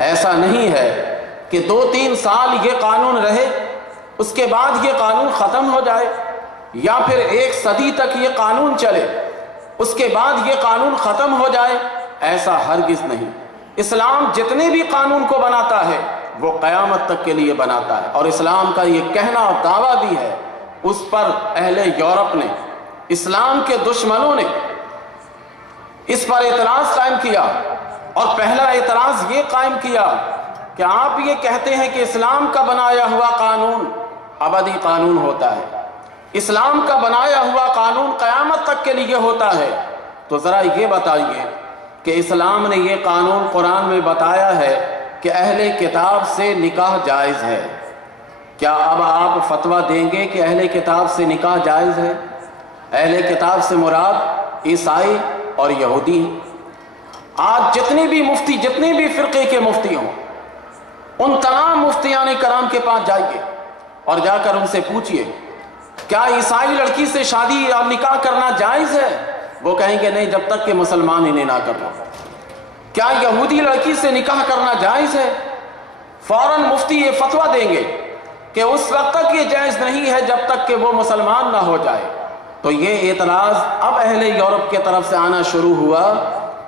ایسا نہیں ہے کہ 2-3 سال یہ قانون رہے، اس کے بعد یہ قانون ختم ہو جائے، یا پھر 1 صدی تک یہ قانون چلے، اس کے بعد یہ قانون ختم ہو جائے۔ ایسا ہرگز نہیں۔ اسلام جتنے بھی قانون کو بناتا ہے وہ قیامت تک کے لیے بناتا ہے، اور اسلام کا یہ کہنا اور دعویٰ بھی ہے۔ اس پر اہل یورپ نے، اسلام کے دشمنوں نے اس پر اعتراض قائم کیا، اور پہلا اعتراض یہ قائم کیا کہ آپ یہ کہتے ہیں کہ اسلام کا بنایا ہوا قانون ابدی قانون ہوتا ہے، اسلام کا بنایا ہوا قانون قیامت تک کے لیے ہوتا ہے، تو ذرا یہ بتائیے کہ اسلام نے یہ قانون قرآن میں بتایا ہے کہ اہل کتاب سے نکاح جائز ہے، کیا اب آپ فتویٰ دیں گے کہ اہل کتاب سے نکاح جائز ہے؟ اہل کتاب سے مراد عیسائی اور یہودی ہیں۔ آج جتنے بھی مفتی، جتنے بھی فرقے کے مفتی ہوں، ان تمام مفتیان کرام کے پاس جائیے اور جا کر ان سے پوچھئے کیا عیسائی لڑکی سے شادی اور نکاح کرنا جائز ہے؟ وہ کہیں گے نہیں، جب تک کہ مسلمان انہیں نہ کر لو۔ کیا یہودی لڑکی سے نکاح کرنا جائز ہے؟ فوراً مفتی یہ فتویٰ دیں گے کہ اس وقت تک یہ جائز نہیں ہے جب تک کہ وہ مسلمان نہ ہو جائے۔ تو یہ اعتراض اب اہل یورپ کی طرف سے آنا شروع ہوا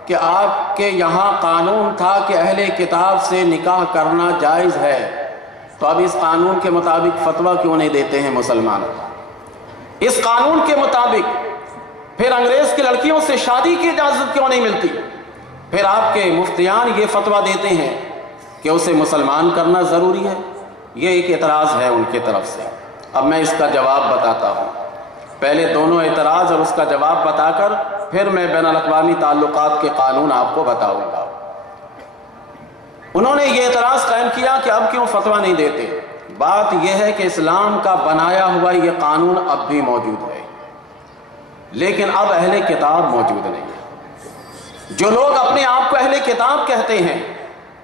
کہ آپ کے یہاں قانون تھا کہ اہل کتاب سے نکاح کرنا جائز ہے، تو اب اس قانون کے مطابق فتویٰ کیوں نہیں دیتے ہیں مسلمان؟ اس قانون کے مطابق پھر انگریز کی لڑکیوں سے شادی کی اجازت کیوں نہیں ملتی؟ پھر آپ کے مفتیان یہ فتویٰ دیتے ہیں کہ اسے مسلمان کرنا ضروری ہے۔ یہ ایک اعتراض ہے ان کی طرف سے۔ اب میں اس کا جواب بتاتا ہوں۔ پہلے دونوں اعتراض اور اس کا جواب بتا کر پھر میں بین الاقوامی تعلقات کے قانون آپ کو بتاؤں گا۔ انہوں نے یہ اعتراض قائم کیا کہ اب کیوں فتویٰ نہیں دیتے؟ بات یہ ہے کہ اسلام کا بنایا ہوا یہ قانون اب بھی موجود ہے، لیکن اب اہل کتاب موجود نہیں ہے۔ جو لوگ اپنے آپ کو اہل کتاب کہتے ہیں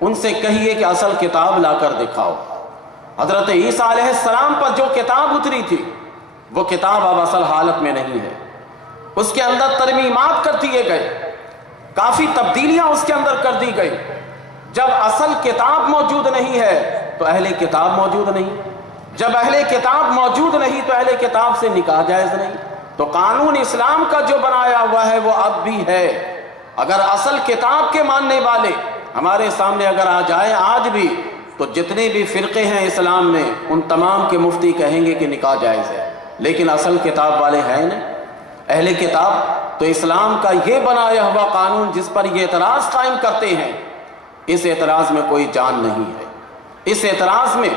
ان سے کہیے کہ اصل کتاب لا کر دکھاؤ۔ حضرت عیسیٰ علیہ السلام پر جو کتاب اتری تھی وہ کتاب اب اصل حالت میں نہیں ہے، اس کے اندر ترمیمات کر دیے گئے، کافی تبدیلیاں اس کے اندر کر دی گئی۔ جب اصل کتاب موجود نہیں ہے تو اہل کتاب موجود نہیں، جب اہل کتاب موجود نہیں تو اہل کتاب سے نکاح جائز نہیں۔ تو قانون اسلام کا جو بنایا ہوا ہے وہ اب بھی ہے۔ اگر اصل کتاب کے ماننے والے ہمارے سامنے اگر آ جائے آج بھی، تو جتنے بھی فرقے ہیں اسلام میں ان تمام کے مفتی کہیں گے کہ نکاح جائز ہے، لیکن اصل کتاب والے ہیں نا اہل کتاب۔ تو اسلام کا یہ بنایا ہوا قانون جس پر یہ اعتراض قائم کرتے ہیں، اس اعتراض میں کوئی جان نہیں ہے، اس اعتراض میں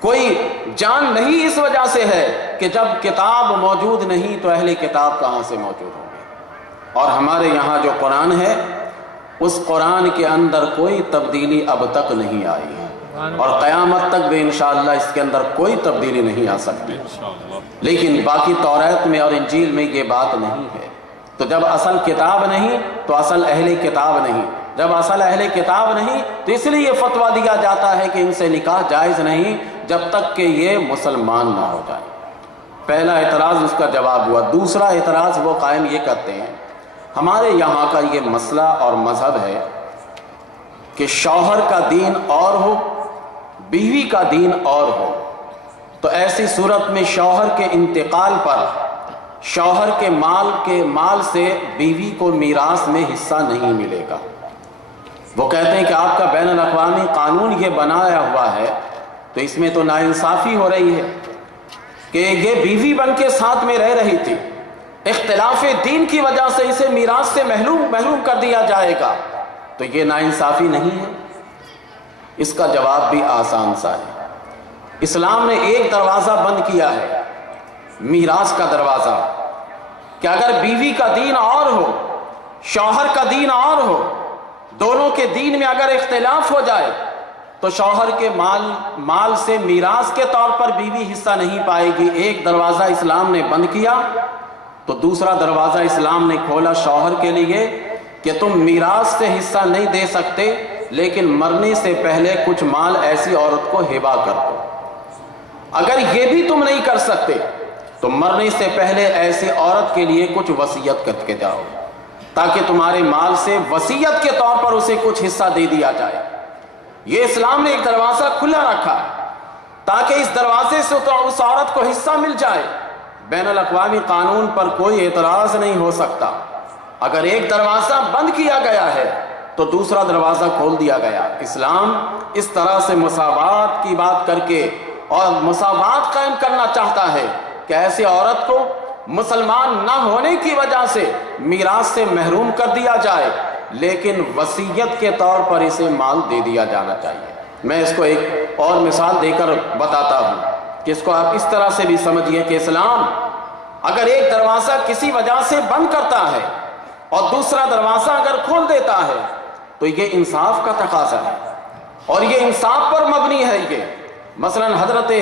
کوئی جان نہیں، اس وجہ سے ہے کہ جب کتاب موجود نہیں تو اہل کتاب کہاں سے موجود ہوں گے؟ اور ہمارے یہاں جو قرآن ہے اس قرآن کے اندر کوئی تبدیلی اب تک نہیں آئی ہے، اور قیامت تک بھی انشاءاللہ اس کے اندر کوئی تبدیلی نہیں آ سکتی۔ لیکن باقی توریت میں اور انجیل میں یہ بات نہیں ہے۔ تو جب اصل کتاب نہیں تو اصل اہل کتاب نہیں، جب اصل اہل کتاب نہیں تو اس لیے یہ فتویٰ دیا جاتا ہے کہ ان سے نکاح جائز نہیں جب تک کہ یہ مسلمان نہ ہو جائے۔ پہلا اعتراض اس کا جواب ہوا۔ دوسرا اعتراض وہ قائم یہ کرتے ہیں، ہمارے یہاں کا یہ مسئلہ اور مذہب ہے کہ شوہر کا دین اور ہو، بیوی کا دین اور ہو، تو ایسی صورت میں شوہر کے انتقال پر شوہر کے مال سے بیوی کو میراث میں حصہ نہیں ملے گا۔ وہ کہتے ہیں کہ آپ کا بین الاقوامی قانون یہ بنایا ہوا ہے تو اس میں تو ناانصافی ہو رہی ہے کہ یہ بیوی بن کے ساتھ میں رہ رہی تھی، اختلاف دین کی وجہ سے اسے میراث سے محروم کر دیا جائے گا، تو یہ ناانصافی نہیں ہے؟ اس کا جواب بھی آسان سا ہے۔ اسلام نے ایک دروازہ بند کیا ہے، میراث کا دروازہ، کہ اگر بیوی کا دین اور ہو، شوہر کا دین اور ہو، دونوں کے دین میں اگر اختلاف ہو جائے تو شوہر کے مال سے میراث کے طور پر بیوی حصہ نہیں پائے گی۔ ایک دروازہ اسلام نے بند کیا تو دوسرا دروازہ اسلام نے کھولا شوہر کے لیے کہ تم میراث سے حصہ نہیں دے سکتے، لیکن مرنے سے پہلے کچھ مال ایسی عورت کو ہبہ کر دو۔ اگر یہ بھی تم نہیں کر سکتے تو مرنے سے پہلے ایسی عورت کے لیے کچھ وصیت کر کے جاؤ تاکہ تمہارے مال سے وصیت کے طور پر اسے کچھ حصہ دے دیا جائے۔ یہ اسلام نے ایک دروازہ کھلا رکھا ہے تاکہ اس دروازے سے تو اس عورت کو حصہ مل جائے۔ بین الاقوامی قانون پر کوئی اعتراض نہیں ہو سکتا۔ اگر ایک دروازہ بند کیا گیا ہے تو دوسرا دروازہ کھول دیا گیا۔ اسلام اس طرح سے مساوات کی بات کر کے اور مساوات قائم کرنا چاہتا ہے کہ ایسے عورت کو مسلمان نہ ہونے کی وجہ سے میراث سے محروم کر دیا جائے، لیکن وصیت کے طور پر اسے مال دے دیا جانا چاہیے۔ میں اس کو ایک اور مثال دے کر بتاتا ہوں کہ اس کو آپ اس طرح سے بھی سمجھیے کہ اسلام اگر ایک دروازہ کسی وجہ سے بند کرتا ہے اور دوسرا دروازہ اگر کھول دیتا ہے تو یہ انصاف کا تقاضا ہے اور یہ انصاف پر مبنی ہے۔ یہ مثلا حضرت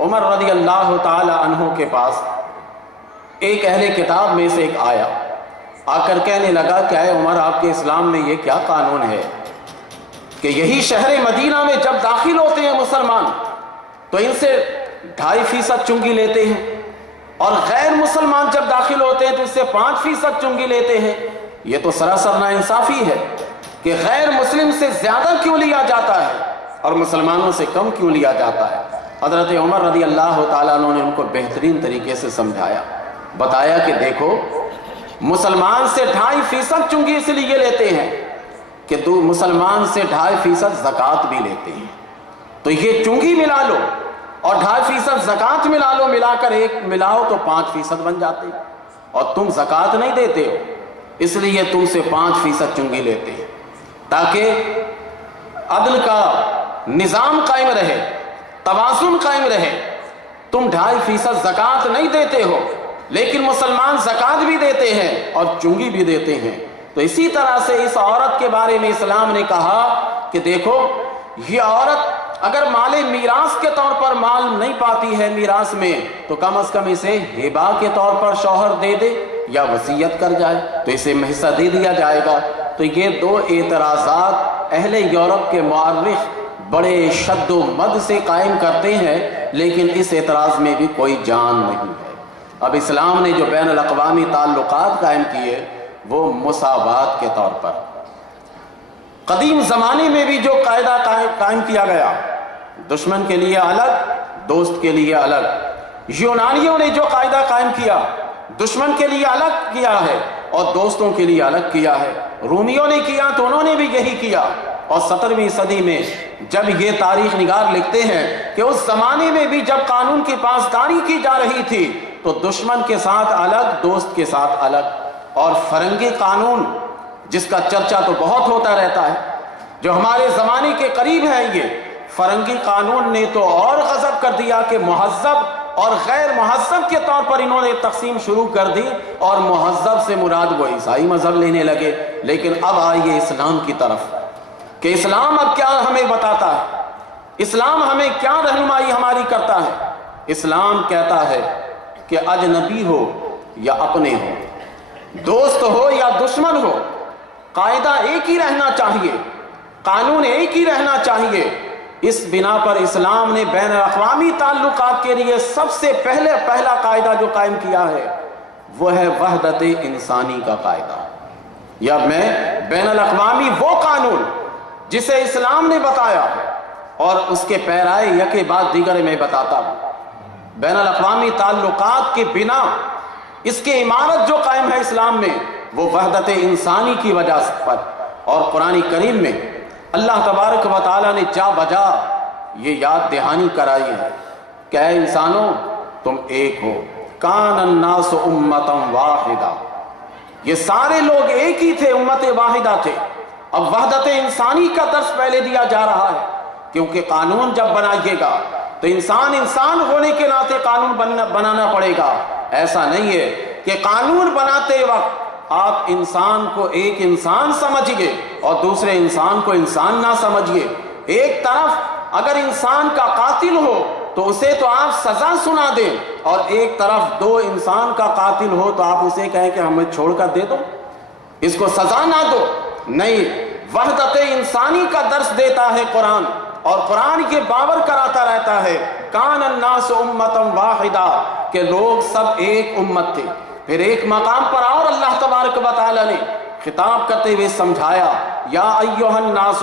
عمر رضی اللہ تعالی عنہ کے پاس ایک اہل کتاب میں سے ایک آیا، آ کر کہنے لگا کہ اے عمر، آپ کے اسلام میں یہ کیا قانون ہے کہ یہی شہر مدینہ میں جب داخل ہوتے ہیں مسلمان تو ان سے 2.5% چنگی لیتے ہیں، اور غیر مسلمان جب داخل ہوتے ہیں تو اس سے 5% چنگی لیتے ہیں۔ یہ تو سراسر ناانصافی ہے کہ غیر مسلم سے زیادہ کیوں لیا جاتا ہے اور مسلمانوں سے کم کیوں لیا جاتا ہے۔ حضرت عمر رضی اللہ تعالیٰ عنہ نے ان کو بہترین طریقے سے سمجھایا، بتایا کہ دیکھو، مسلمان سے 2.5% چنگی اس لیے لیتے ہیں کہ مسلمان سے 2.5% زکوٰۃ بھی لیتے ہیں، تو یہ چنگی ملا لو اور 2.5% زکوٰۃ ملا لو، ملا کر ایک ملاؤ تو 5% بن جاتے ہیں، اور تم زکوٰۃ نہیں دیتے ہو اس لیے تم سے 5% چنگی لیتے ہیں، تاکہ عدل کا نظام قائم رہے، توازن قائم رہے۔ تم 2.5% زکوٰۃ نہیں دیتے ہو لیکن مسلمان زکوٰۃ بھی دیتے ہیں اور چنگی بھی دیتے ہیں۔ تو اسی طرح سے اس عورت کے بارے میں اسلام نے کہا کہ دیکھو، یہ عورت اگر مال میراث کے طور پر مال نہیں پاتی ہے میراث میں تو کم از کم اسے ہبہ کے طور پر شوہر دے دے یا وصیت کر جائے تو اسے حصہ دے دیا جائے گا۔ تو یہ دو اعتراضات اہل یورپ کے مورخ بڑے شد و مد سے قائم کرتے ہیں، لیکن اس اعتراض میں بھی کوئی جان نہیں ہے۔ اب اسلام نے جو بین الاقوامی تعلقات قائم کیے وہ مساوات کے طور پر، قدیم زمانے میں بھی جو قاعدہ قائم کیا گیا، دشمن کے لیے الگ، دوست کے لیے الگ۔ یونانیوں نے جو قاعدہ قائم کیا، دشمن کے لیے الگ کیا ہے اور دوستوں کے لیے الگ کیا ہے۔ رومیوں نے کیا تو انہوں نے بھی یہی کیا، اور 17ویں صدی میں جب یہ تاریخ نگار لکھتے ہیں کہ اس زمانے میں بھی جب قانون کی پاسداری کی جا رہی تھی تو دشمن کے ساتھ الگ، دوست کے ساتھ الگ۔ اور فرنگی قانون جس کا چرچا تو بہت ہوتا رہتا ہے، جو ہمارے زمانے کے قریب ہے، یہ فرنگی قانون نے تو اور غضب کر دیا کہ مہذب اور غیر مہذب کے طور پر انہوں نے تقسیم شروع کر دی، اور مہذب سے مراد وہ عیسائی مذہب لینے لگے۔ لیکن اب آئیے اسلام کی طرف کہ اسلام اب کیا ہمیں بتاتا ہے، اسلام ہمیں کیا رہنمائی ہماری کرتا ہے۔ اسلام کہتا ہے کہ اجنبی ہو یا اپنے ہو، دوست ہو یا دشمن ہو، قاعدہ ایک ہی رہنا چاہیے، قانون ایک ہی رہنا چاہیے۔ اس بنا پر اسلام نے بین الاقوامی تعلقات کے لیے سب سے پہلا قاعدہ جو قائم کیا ہے وہ ہے وحدت انسانی کا قاعدہ، یا میں بین الاقوامی وہ قانون جسے اسلام نے بتایا اور اس کے پیرائے یکے بعد دیگر میں بتاتا ہوں۔ بین الاقوامی تعلقات کے بنا اس کی عمارت جو قائم ہے اسلام میں وہ وحدت انسانی کی وجہ پر، اور قرآن کریم میں اللہ تبارک و تعالیٰ نے جا بجا یہ یاد دہانی کرائی ہے کہ اے انسانوں، تم ایک ہو، کان الناس امتا واحدہ، یہ سارے لوگ ایک ہی تھے، امت واحدہ تھے۔ اب وحدت انسانی کا درس پہلے دیا جا رہا ہے، کیونکہ قانون جب بنائیے گا تو انسان ہونے کے ناطے قانون بنانا پڑے گا۔ ایسا نہیں ہے کہ قانون بناتے وقت آپ انسان کو ایک انسان سمجھیے اور دوسرے انسان کو انسان نہ سمجھیے۔ ایک طرف اگر انسان کا قاتل ہو تو اسے تو آپ سزا سنا دیں، اور ایک طرف دو انسان کا قاتل ہو تو آپ اسے کہیں کہ ہمیں چھوڑ کر دے دو، اس کو سزا نہ دو۔ نہیں، وحدت انسانی کا درس دیتا ہے قرآن، اور قرآن یہ باور کراتا رہتا ہے کان الناس امتا واحدہ، کہ لوگ سب ایک امت تھے۔ پھر ایک مقام پر اور اللہ تبارک و تعالی نے خطاب کرتے ہوئے سمجھایا، یا ایھا الناس